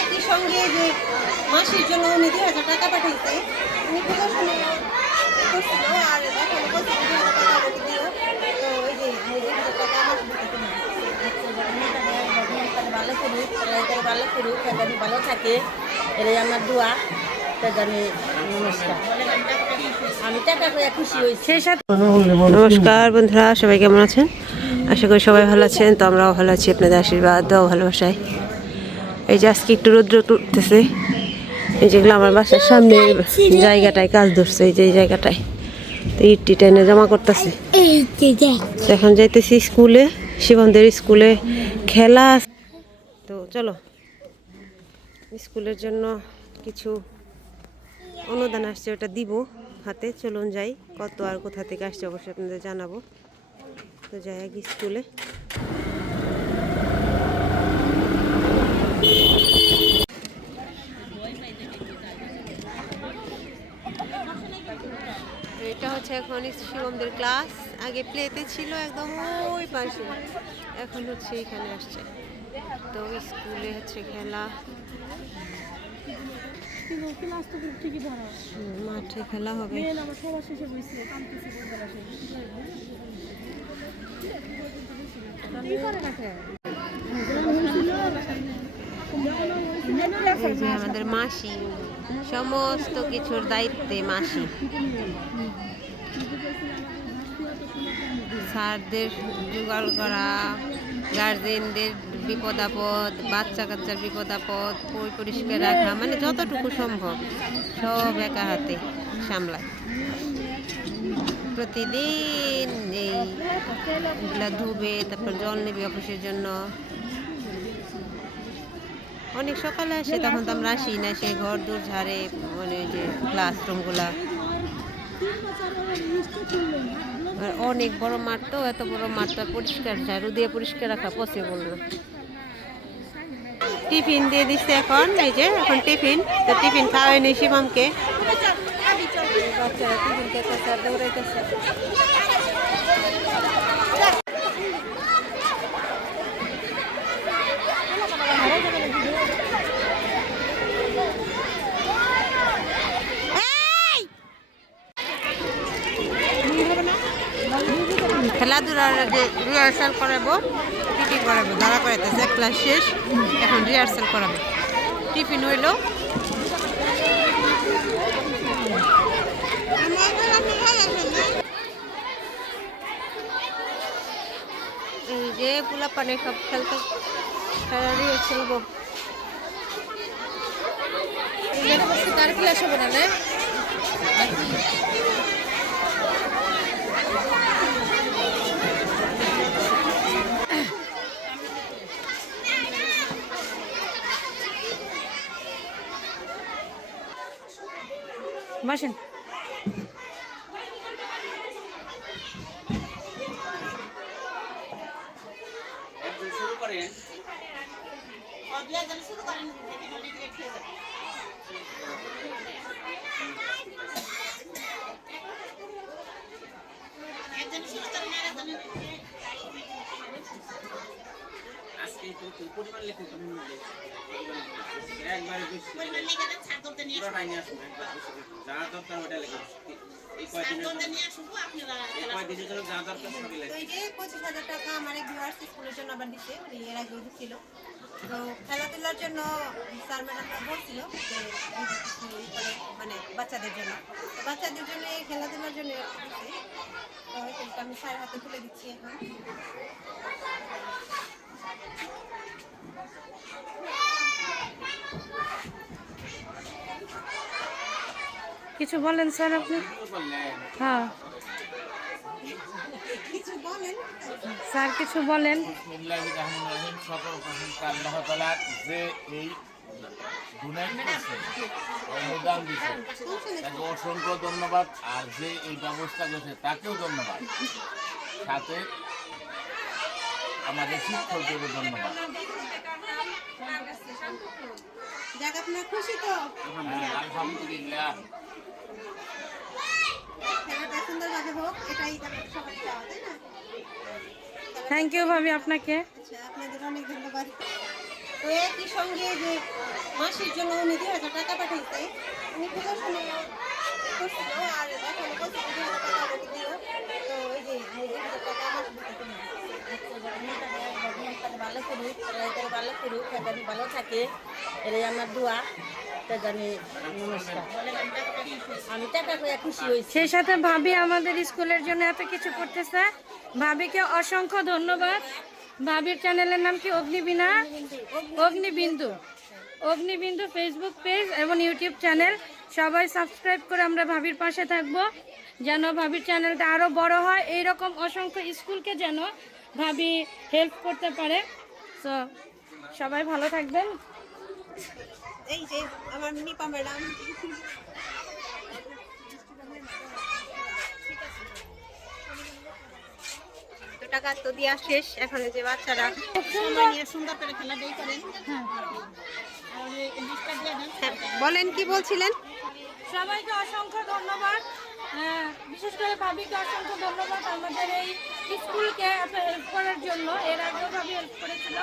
একই সঙ্গে যে মাসির জন্য উনি 2000 টাকা পাঠাইছে, উনি প্রদর্শনী করছিল আর এখন বলছে 2000 টাকা আমাকে দিও। তো ওই যে 2000 টাকা আমার ভালো করুক, ভালো করুক, জানি ভালো থাকে, এটাই আমার দোয়া। নমস্কার বন্ধুরা, সবাই কেমন আছেন? আশা করি সবাই ভালো আছেন। তো আমরাও ভালো আছি, আপনাদের আশীর্বাদ ও ভালোবাসায়। এই যে আজকে একটু রৌদ্র উঠতেছে, এই যেগুলো আমার বাসার সামনে জায়গাটায় কাজ ধরছে, এই যে এই জায়গাটায় তো ইট টেনে জমা করতেছে। এখন যাইতেছি স্কুলে, শিবনদের স্কুলে খেলা। তো চলো, স্কুলের জন্য কিছু অনুদান আসছে, ওটা দিব হাতে। চলুন যাই, কত আর কোথা থেকে আসছে অবশ্যই আপনাদের জানাবো। তো যাই আগে স্কুলে। এটা হচ্ছে এখন শিবমদের ক্লাস। আগে প্লেতে ছিল একদম ওই পাশে, এখন হচ্ছে এখানে আসছে। তো স্কুলে হচ্ছে খেলা, মাঠে খেলা হবে। আমাদের মাসি, সমস্ত কিছুর দায়িত্বে মাসি। স্যারদের জোগাড় করা, গার্জেনদের বিপদ আপদ, বাচ্চা কাচ্চার বিপদ আপদ, পরিষ্কার রাখা, মানে যতটুকু সম্ভব সব একা হাতে সামলায়। প্রতিদিন এইগুলা ধুবে, তারপর জল নেবে অফিসের জন্য। অনেক সকালে আসে, তখন তো আমরা আসি না, সে ঘর দূর ঝাড়ে, মানে ওই যে ক্লাসরুমগুলা। আর অনেক বড় মাঠ, তো এত বড় মাঠটা পরিষ্কার ঝাড়ু দিয়ে পরিষ্কার রাখা পসিবল না। টিফিন দিয়ে দিচ্ছে এখন, এই যে এখন টিফিন। তো টিফিন খাওয়াই নেই শিবমকে। বাচ্চারা টিফিন খেতেছে আর দৌড়াইতেছে। খেলাধুলার যে রিহার্সাল করাবো, পিটি করাবো, দাঁড়া করাইতেছে। ক্লাস শেষ, এখন রিহার্সাল করাবো। টিফিন হইল, এই যে পোলা পানে সব খেলতে খেলা রিহার্সাল গো। তার ক্লাস হবে না না? বসেন। শুরু করেন। আজকে পরিমাণ লিখে একবারে যা দরকার ওটা লিখে। এই কয়দিনের জন্য যা দরকার সবই লিখে। এই যে 25,000 টাকা আমার এক ভিউয়ার্স স্কুলের জন্য আবার দিচ্ছে, মানে এর আগে দিছিল। তো খেলাধুলার জন্য স্যার ম্যাডামরা বলছিল যে মানে বাচ্চাদের জন্য, বাচ্চাদের জন্য খেলাধুলার জন্য দিচ্ছে। তো আমি স্যারের হাতে তুলে দিচ্ছি এখন। কিছু বলেন স্যার আপনি? হ্যাঁ স্যার কিছু বলেন। যে এই অনুদান দিচ্ছে তাকে অসংখ্য ধন্যবাদ, আর যে এই ব্যবস্থা করছে তাকেও ধন্যবাদ, সাথে আমাদের শিক্ষকদেরও ধন্যবাদ। খুশি তো? আলহামদুলিল্লাহ। থ্যাংক ইউ ভাবি আপনাকে। আপনাদের অনেক ধন্যবাদ। তো একই সঙ্গে যে মাসির জন্য উনি 2,000 টাকা পাঠাইছে, উনি বুঝে শুনে করছিল আর এখন বলছে 2,000 টাকা আমাকে দিও। তো এই যে আমি 2,000 টাকা আমার দিতে না। ভালো করুক, ভালো করুক, জানি ভালো থাকে, এটাই আমার দোয়া। জানি নমস্কার, আমি টাকা পেয়ে খুশি হয়েছি। সেই সাথে ভাবি আমাদের স্কুলের জন্য এত কিছু করতেছে, ভাবিকে অসংখ্য ধন্যবাদ। ভাবির চ্যানেলের নাম কি? অগ্নিবিন্দু ফেসবুক পেজ এবং ইউটিউব চ্যানেল। সবাই সাবস্ক্রাইব করে আমরা ভাবির পাশে থাকবো, যেন ভাবির চ্যানেলটা আরও বড় হয়, এইরকম অসংখ্য স্কুলকে যেন ভাবি হেল্প করতে পারে। তো সবাই ভালো থাকবেন। এই যে আমার নিপা ম্যাডাম, টাকা তো দেওয়া শেষ, এখন যে বাচ্চারা সময় নিয়ে সুন্দর করে খেলাটাই করেন। হ্যাঁ, বলেন কি বলছিলেন? সবাইকে অসংখ্য ধন্যবাদ, বিশেষ করে ভাবিকে অসংখ্য ধন্যবাদ আমাদের এই স্কুলকে এত হেল্প করার জন্য। এর আগেও ভাবি হেল্প করেছিল।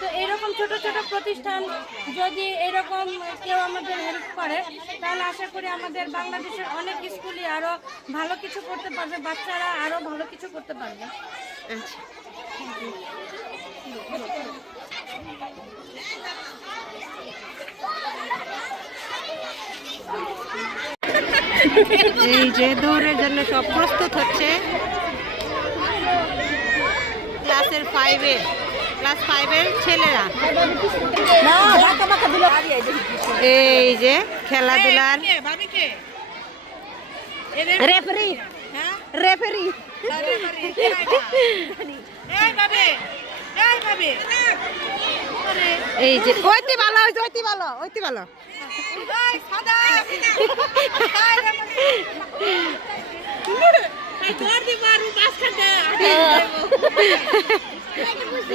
তো এরকম ছোট ছোট প্রতিষ্ঠান যদি এরকম কেউ আমাদের হেল্প করে, তাহলে আশা করি আমাদের বাংলাদেশের অনেক স্কুলই আরও ভালো কিছু করতে পারবে, বাচ্চারা আরও ভালো কিছু করতে পারবে। আচ্ছা, এই যে দৌড়ের জন্য সব প্রস্তুত হচ্ছে। ক্লাস 5-এর ছেলেরা এই যে খেলাধুলার রেফারি এই যে ওইতে ভালো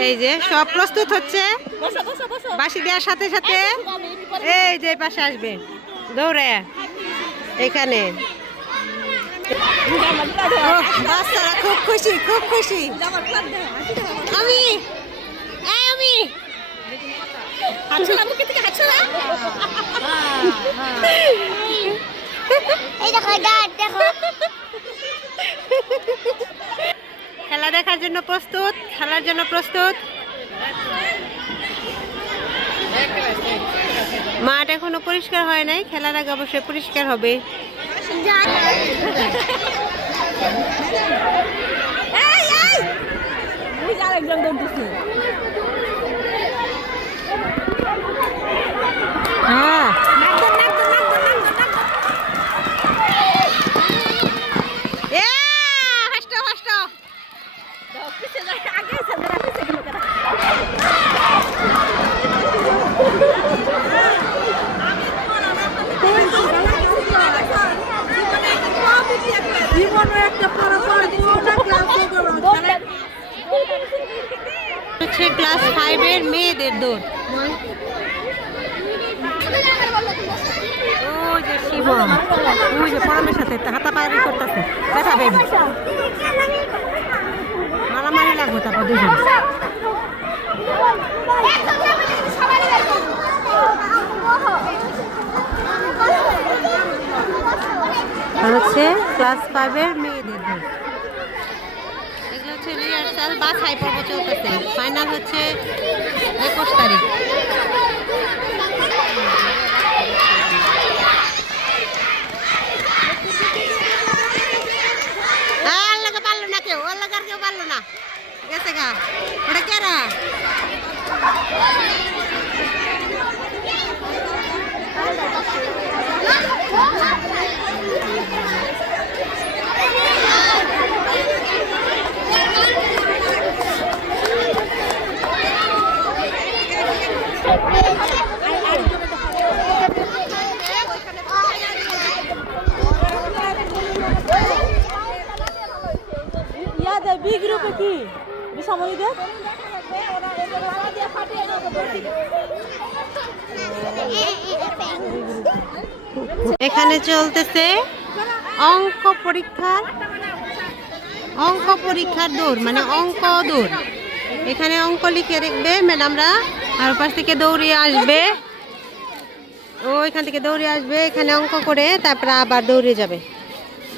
এই যে সব প্রস্তুত হচ্ছে। বাঁশি দেওয়ার সাথে সাথে এই যে পাশে আসবে দৌড়ে এখানে। বাচ্চারা খুব খুশি। আমি খেলা দেখার জন্য প্রস্তুত, খেলার জন্য প্রস্তুত। মাঠ এখনো পরিষ্কার হয় নাই, খেলার আগে অবশ্যই পরিষ্কার হবে। হ্যাঁ হচ্ছে ক্লাস 5-এর মেয়েদের দৌড়। ওই যে শিবম, ওই যে পরমের সাথে হাতাপাড়ি করতেছে, দেখাবে মারামারি লাগবে তারপর দুজন। আর হচ্ছে ক্লাস 5-এর মেয়েদের দৌড়। এগুলো হচ্ছে রিহার্সাল, বাছাই পর্ব চলতেছে। ফাইনাল হচ্ছে 21 তারিখ। পারলো না কেউ, কেউ পারলো না, গেছে গা ওটা কেরা। বি গ্রুপে কি সামরিকদের এখানে চলতেছে অঙ্ক পরীক্ষার দৌড়, মানে অঙ্ক দৌড়। এখানে অঙ্ক লিখে রাখবে ম্যাডামরা, আর ওপাশ থেকে দৌড়িয়ে আসবে, ওইখান থেকে দৌড়িয়ে আসবে, এখানে অঙ্ক করে তারপরে আবার দৌড়ে যাবে।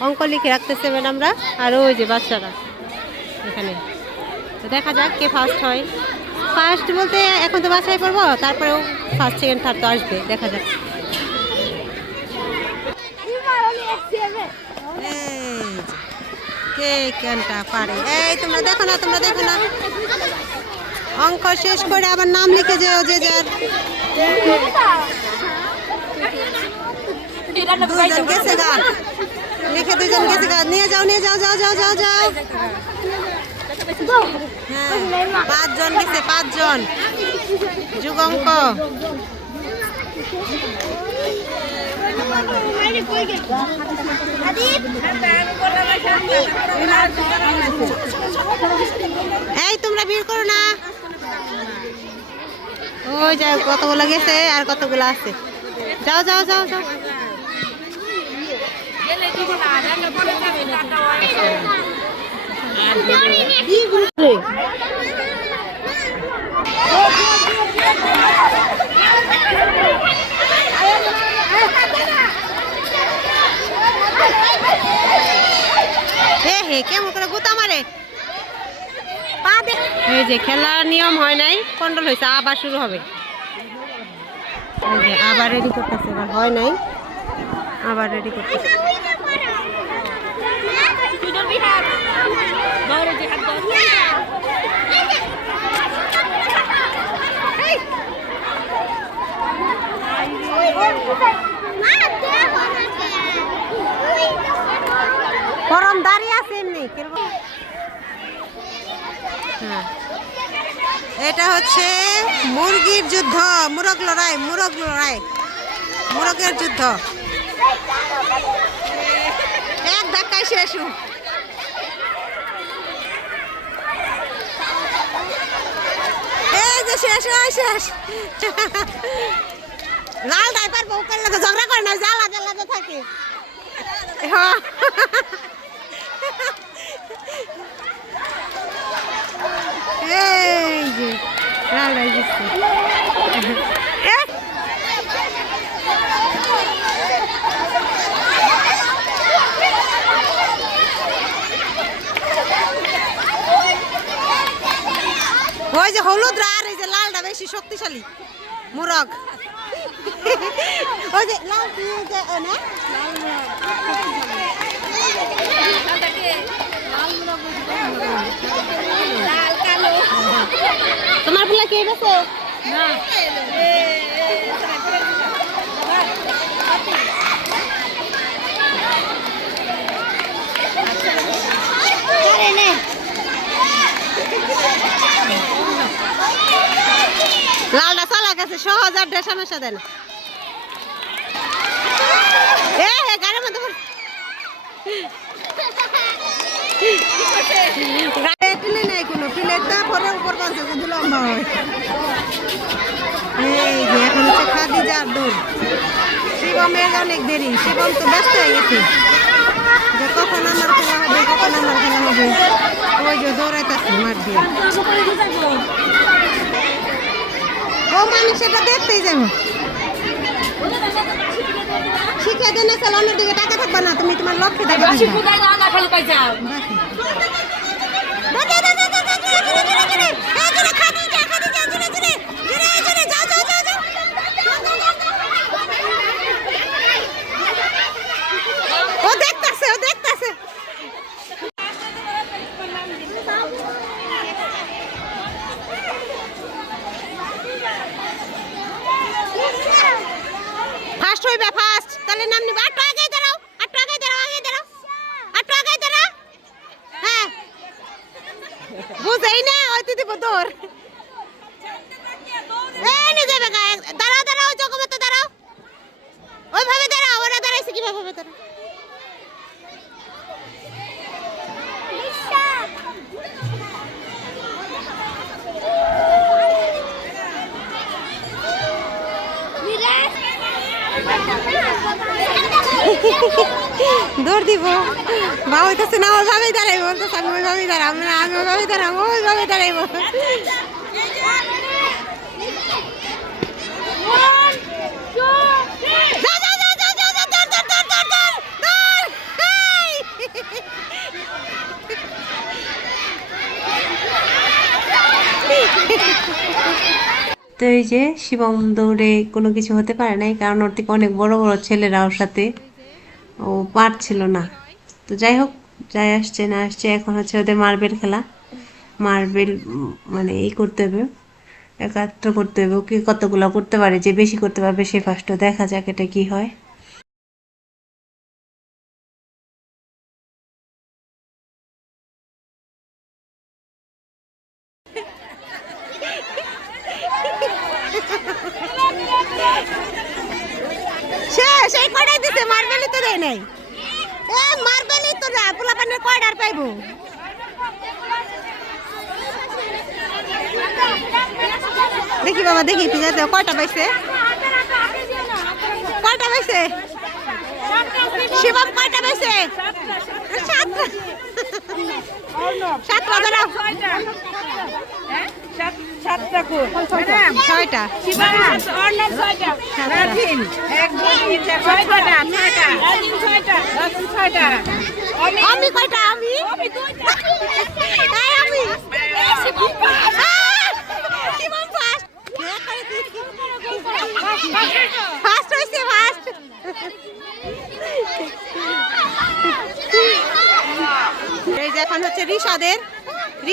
অঙ্ক লিখে রাখতেছে ম্যাডামরা। আর ওই যে বাচ্চারা এখানে, তো দেখা যাক কে ফার্স্ট হয়। ফার্স্ট বলতে এখন তো বাছাই করবো, তারপরেও ফার্স্ট সেকেন্ড থার্ড তো আসবে, দেখা যাক। এই যে, কে কেনটা পারে। এই তোমরা দেখো না, তোমরা দেখো না, অঙ্ক শেষ করে আবার নাম লিখে যেও যে যার। দুজন গেছে গা, লিখে দুজন গেছে গা, নিয়ে যাও নিয়ে যাও, যাও যাও যাও যাও। হ্যাঁ 5 জন গেছে, 5 জন যুগ অঙ্ক। এই তোমরা ভিড় করো না, ওই যাও কতগুলো গেছে আর কতগুলো আছে, যাও যাও যাও যাও। হে কেমন করে গুতা মারে। এই যে খেলার নিয়ম হয় নাই, কন্ট্রোল হয়েছে, আবার শুরু হবে। এই যে আবার রেডি করতেছে, এবার হয় নাই, আবার রেডি করতেছে। গরম দাঁড়িয়ে আছে এমনি। হ্যাঁ এটা হচ্ছে মুরগির যুদ্ধ, মুরগ লড়াই, মুরগ লড়াই, মুরগের যুদ্ধ। এক ধাক্কায় শেষ। এই যে শেষ হয় শেষ। লাল ডাইপার বউকের লোক ঝগড়া করে না, জ্বালা জ্বালাতে থাকে। এই যে লাল ডাই দিচ্ছে। ওই যে হলুদ আর এই যে লালটা বেশি শক্তিশালী মুরগ। ওই যে লাল না তোমার বলে কে গেছে না লালটা চালা গেছে, সহজ আর সমস্যা দেয় না। গাড়ির মধ্যে টিলে নেই কোনো, টিলে তারপরে উপর পাশে কিন্তু লম্বা হয়। এই যে এখন হচ্ছে খাদিজার দৌড়। শিবমের অনেক দেরি, শিবম তো ব্যস্ত হয়ে গেছে যে কখন আমার খেলা হবে, কখন আমার খেলা হবে। ওই যে দৌড়াইতেছে মাঠ দিয়ে। ও মানুষ সেটা দেখতেই যাবো, শিখে দেনে চালানোর দিকে টাকা থাকবে না, তুমি তোমার লক্ষ্যে টাকা ও দেখতেছে, ও দেখতেছে। ফার্স্ট হইবে, ফার্স্ট তাহলে নাম নিবে। আটটা আগে দাঁড়াও, আটটা আগে দাঁড়াও, আগে দাঁড়াও, আটটা আগে দাঁড়াও। হ্যাঁ বুঝেই না, ওই তুই দিব দৌড়। এই নে যাবে গায়ে, দাঁড়াও দাঁড়াও, জগমতে দাঁড়াও, ওইভাবে দাঁড়াও। ওরা দাঁড়াইছে কিভাবে দাঁড়াও। দৌড় দিব বাবা হইতেছে না, ওইভাবেই দাঁড়াইব। আমি ওইভাবেই দাঁড়াবো না, আমি ওইভাবেই দাঁড়াবো, ওইভাবে দাঁড়াইব। তো এই যে শিবম দৌড়ে কোনো কিছু হতে পারে নাই, কারণ ওর থেকে অনেক বড় বড় ছেলেরা ওর সাথে, ও পারছিল না। তো যাই হোক, যাই আসছে না আসছে, এখন হচ্ছে ওদের মার্বেল খেলা। মার্বেল মানে এই করতে হবে, একাত্র করতে হবে, কি কতগুলো করতে পারে, যে বেশি করতে পারবে সে ফার্স্ট। দেখা যাক এটা কি হয়। সেই কয়টাই দিছে, মার্বেলই তো দেয় নাই। এ মার্বেলই তো না, পোলাপানের কয়টার পাইবো। দেখি বাবা, দেখি কয়টা পাইছে, কয়টা পাইছে শিবম, কয়টা পাইছে? সাতটা। সাতটা দাঁড়াও, ছয়টা। আমি কয়টা? আমি শিবম ফার্স্ট, ফার্স্ট হয়েছে, ফার্স্ট। এই যে এখন হচ্ছে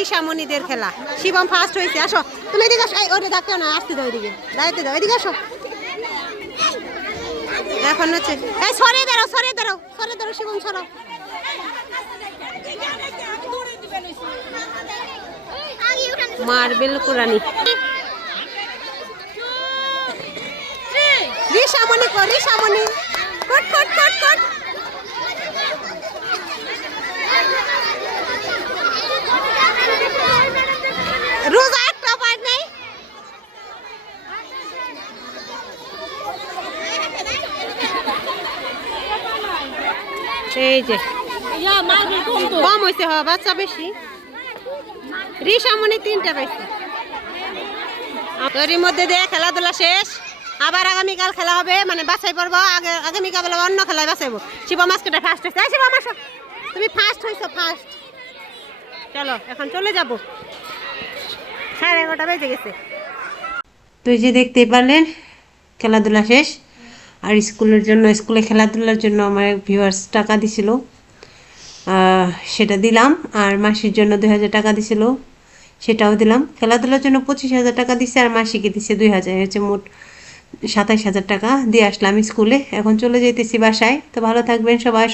ঋষামণিদের খেলা। শিবম ফার্স্ট হয়েছে। আসো তুমি এদিকে আসো, ওরে ডাক্তার না, আসতে দাও, এদিকে দাঁড়াতে দাও, এদিকে আসো। এখন হচ্ছে এই সরে দাঁড়াও, সরে দাঁড়াও, সরে দাঁড়াও, শিবম সরাও। মার্বেল কুরানি ঋষামণি কর, ঋষামণি কট কট কট কট। রোজা একটা পার নেই। এই যে কম হয়েছে, হওয়া বাচ্চা বেশি। ঋষামণি 3টা পাইছে। এর মধ্যে দিয়ে খেলাধুলা শেষ। আবার আগামীকাল খেলা হবে, মানে বাছাই পড়বো। আগামীকাল অন্য খেলায় বাছাইবো। শিবম আজকে ফার্স্ট হয়েছে। শিবম আসো, তুমি ফার্স্ট হয়েছো, ফার্স্ট। চলো এখন চলে যাবো, 11:30 বেজে গেছে। তো এই যে দেখতেই পারলেন খেলাধুলা শেষ। আর স্কুলে খেলাধুলার জন্য আমার ভিউয়ার্স টাকা দিছিল, সেটা দিলাম। আর মাসির জন্য 2000 টাকা দিছিল, সেটাও দিলাম। খেলাধুলার জন্য 25,000 টাকা দিছে, আর মাসিকে দিছে 2000, হচ্ছে মোট 27,000 টাকা দিয়ে আসলাম স্কুলে। এখন চলে যাইতেছি বাসায়। তো ভালো থাকবেন সবাই।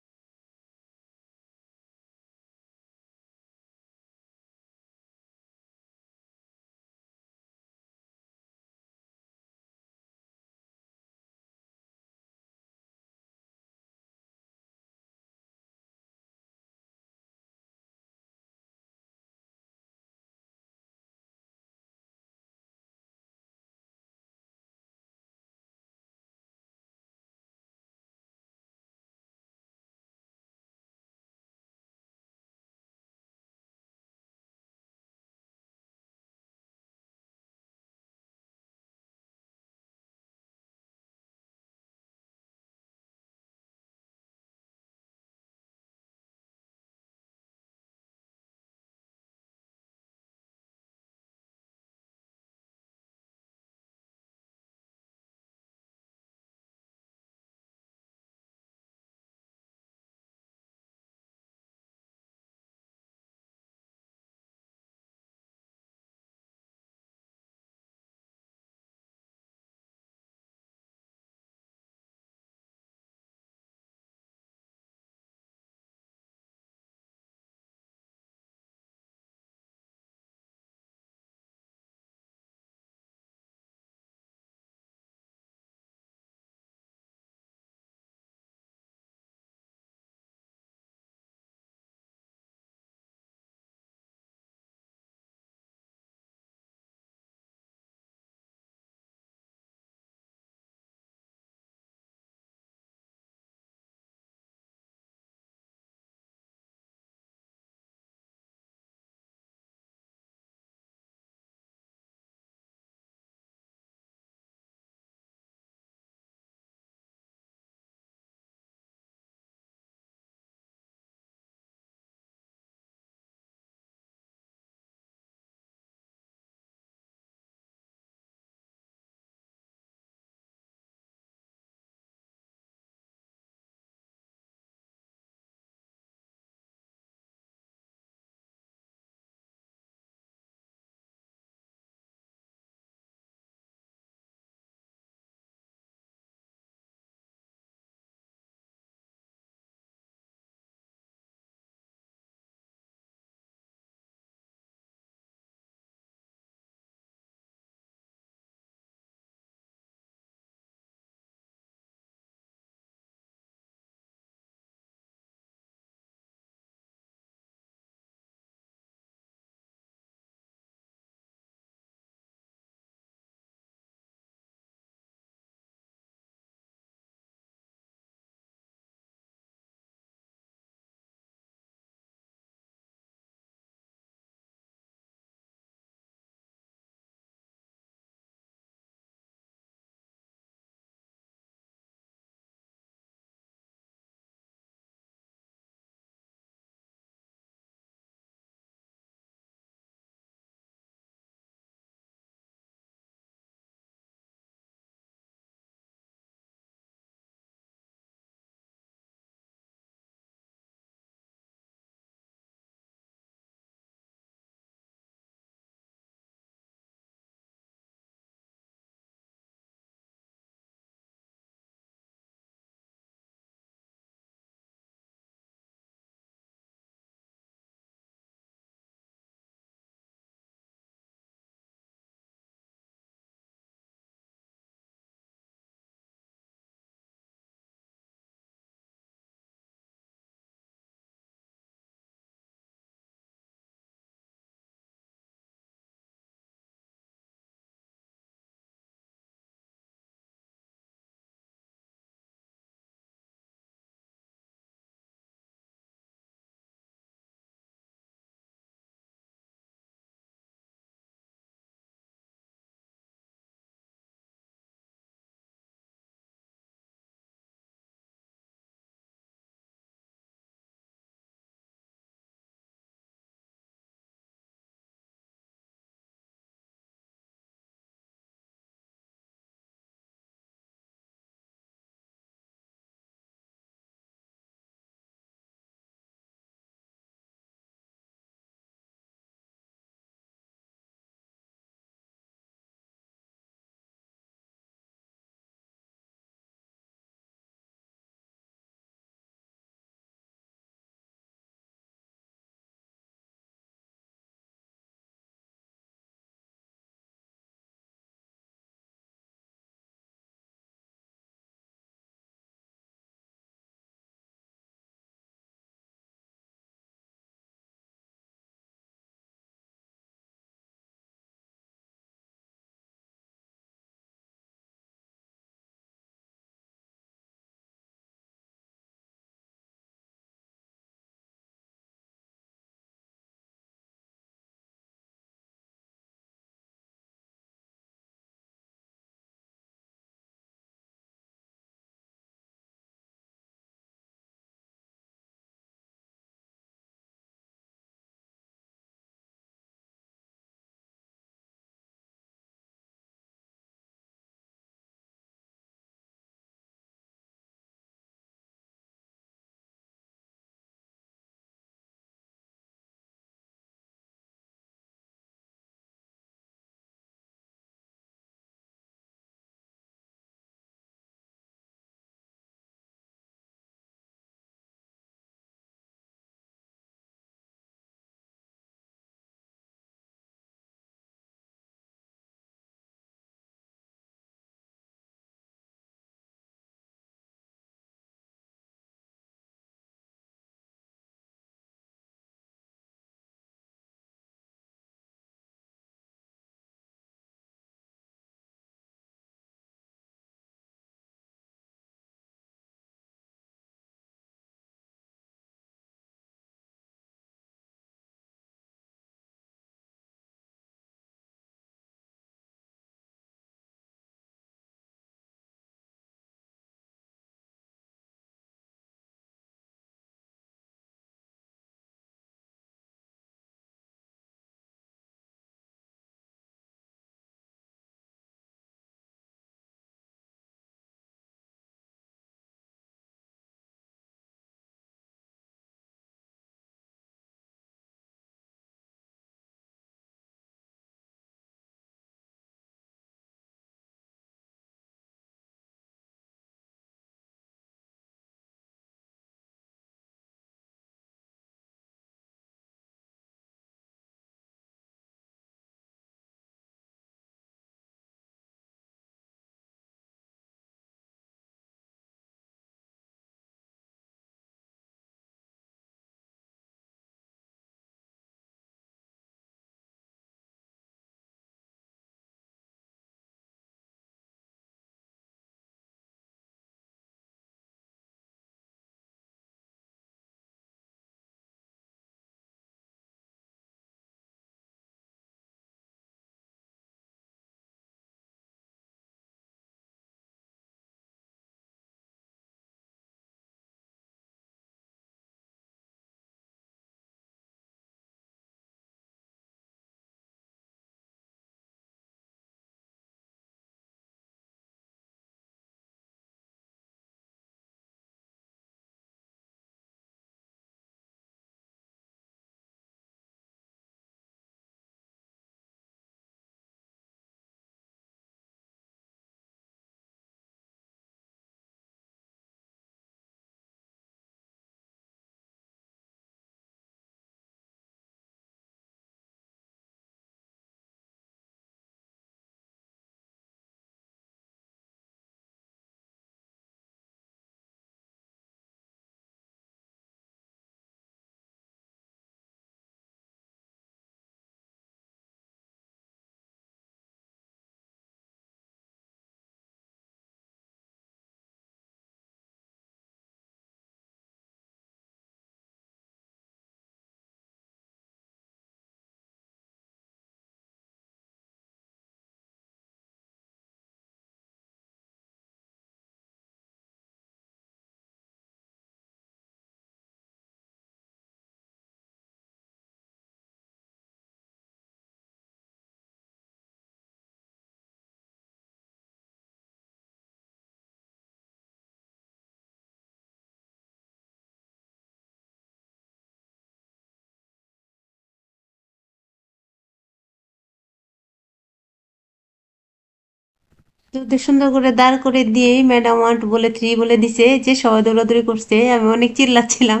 তো ওদের সুন্দর করে দাঁড় করে দিয়েই ম্যাডাম 1 2 বলে 3 বলে দিছে, যে সবাই দৌড়াদৌড়ি করছে, আমি অনেক চিল্লাচ্ছিলাম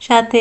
সাথে।